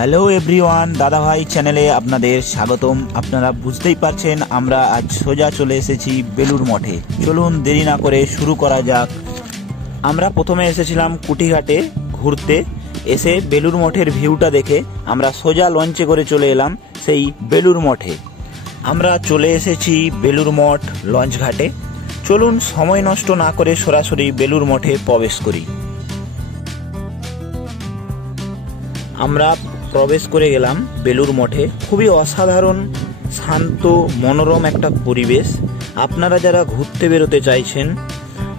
Hello everyone, দাদা ভাই চ্যানেলে আপনাদের স্বাগতম। আপনারা বুঝতেই পারছেন আমরা আজ সোজা চলে এসেছি বেলুড় মঠে। চলুন দেরি না করে শুরু করা যাক। আমরা প্রথমে এসেছিলাম কুটিঘাটে ঘুরতে, এসে বেলুড় মঠের ভিউটা দেখে আমরা সোজা লঞ্চে করে চলে এলাম সেই বেলুড় মঠে। আমরা চলে এসেছি বেলুড় মঠ লঞ্চ ঘাটে। চলুন সময় নষ্ট না করে সরাসরি বেলুড় মঠে প্রবেশ করি। আমরা প্রবেশ করে গেলাম বেলুড় মঠে। খুবই অসাধারণ, শান্ত, মনোরম একটা পরিবেশ। আপনারা যারা ঘুরতে বেরোতে চাইছেন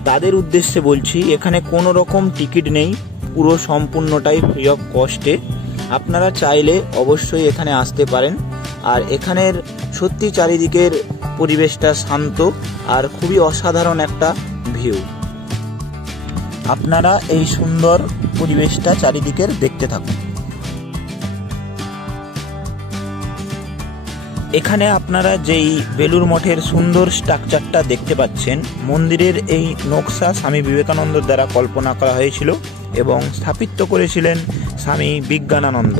তাদের উদ্দেশ্যে বলছি, এখানে কোনো রকম টিকিট নেই, পুরো সম্পূর্ণটাই ফ্রি অফ কস্টে। আপনারা চাইলে অবশ্যই এখানে আসতে পারেন। আর এখানের সত্যি চারিদিকের পরিবেশটা শান্ত আর খুবই অসাধারণ একটা ভিউ। আপনারা এই সুন্দর পরিবেশটা চারিদিকের দেখতে থাকুন। এখানে আপনারা যেই বেলুড় মঠের সুন্দর স্ট্রাকচারটা দেখতে পাচ্ছেন, মন্দিরের এই নকশা স্বামী বিবেকানন্দ দ্বারা কল্পনা করা হয়েছিল এবং স্থাপিত করেছিলেন স্বামী বিজ্ঞানানন্দ,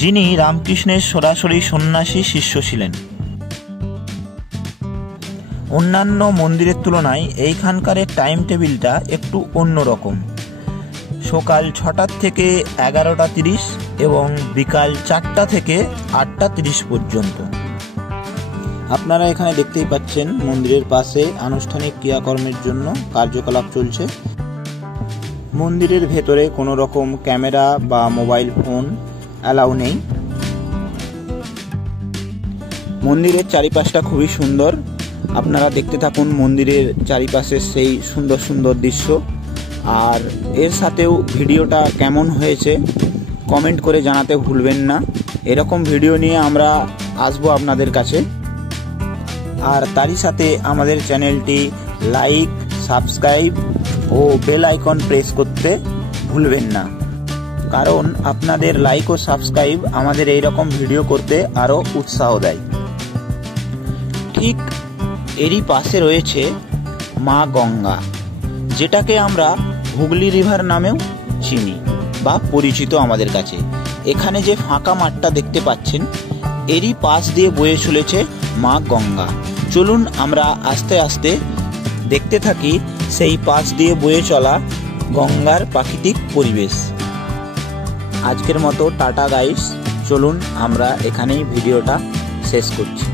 যিনি রামকৃষ্ণের সরাসরি সন্ন্যাসী শিষ্য ছিলেন। অন্যান্য মন্দিরের তুলনায় এইখানকার টাইম টেবিলটা একটু অন্যরকম। সকাল 6টা থেকে 11টা 30 এবং বিকাল 4টা থেকে 8টা 30 পর্যন্ত। আপনারা এখানে দেখতেই পাচ্ছেন মন্দিরের পাশে আনুষ্ঠানিক ক্রিয়াকর্মের জন্য কার্যকলাপ চলছে। মন্দিরের ভেতরে কোনো রকম ক্যামেরা বা মোবাইল ফোন অ্যালাউ নেই। মন্দিরের চারিপাশটা খুবই সুন্দর। আপনারা দেখতে থাকুন মন্দিরের চারিপাশের সেই সুন্দর সুন্দর দৃশ্য। আর এর সাথেও ভিডিওটা কেমন হয়েছে কমেন্ট করে জানাতে ভুলবেন না। এরকম ভিডিও নিয়ে আমরা আসবো আপনাদের কাছে। আর তারই সাথে আমাদের চ্যানেলটি লাইক, সাবস্ক্রাইব ও বেল আইকন প্রেস করতে ভুলবেন না, কারণ আপনাদের লাইক ও সাবস্ক্রাইব আমাদের এইরকম ভিডিও করতে আরও উৎসাহ দেয়। ঠিক এরই পাশে রয়েছে মা গঙ্গা, যেটাকে আমরা হুগলি রিভার নামেও চিনি বা পরিচিত আমাদের কাছে। এখানে যে ফাঁকা মাঠটা দেখতে পাচ্ছেন, এরই পাশ দিয়ে বয়ে চলেছে মা গঙ্গা। চলুন আমরা আস্তে আস্তে দেখতে থাকি সেই পাশ দিয়ে বয়ে চলা গঙ্গার প্রাকৃতিক পরিবেশ। আজকের মতো টাটা গাইস, চলুন আমরা এখানেই ভিডিওটা শেষ করছি।